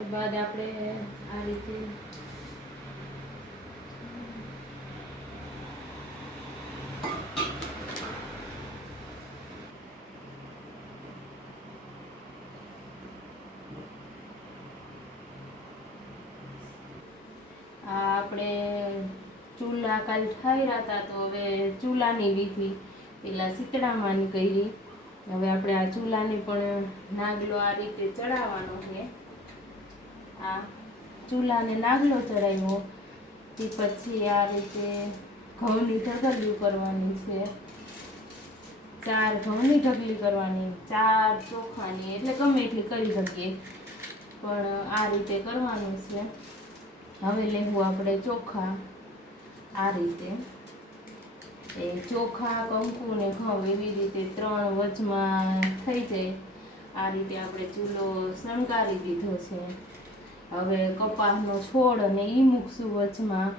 બાદ આપણે આ રીતે આપણે ચૂલા કાલ ઠાર્યા હતા તો હવે ચૂલાની વિધિ પેલા શીતળામાં કરી. હવે આપણે આ ચૂલાની પણ નાગલો આ રીતે ચડાવવાનો છે. આ ચૂલાને નાગલો ચડાવ્યો તે પછી આ રીતે ઘઉંની ઢગલીઓ કરવાની છે. 4 ઘઉંની ઢગલી કરવાની, 4 ચોખાની, એટલે ગમે એટલી કરી શકીએ પણ આ રીતે કરવાનું છે. હવે લેવું આપણે ચોખા. આ રીતે એ ચોખા, કંકુ ને ઘઉં એવી રીતે 3 વચમાં થઈ જાય. આ રીતે આપણે ચૂલો શણગારી દીધો છે. હવે કપાસનો છોડ અને ઈ મૂકશું વચમાં.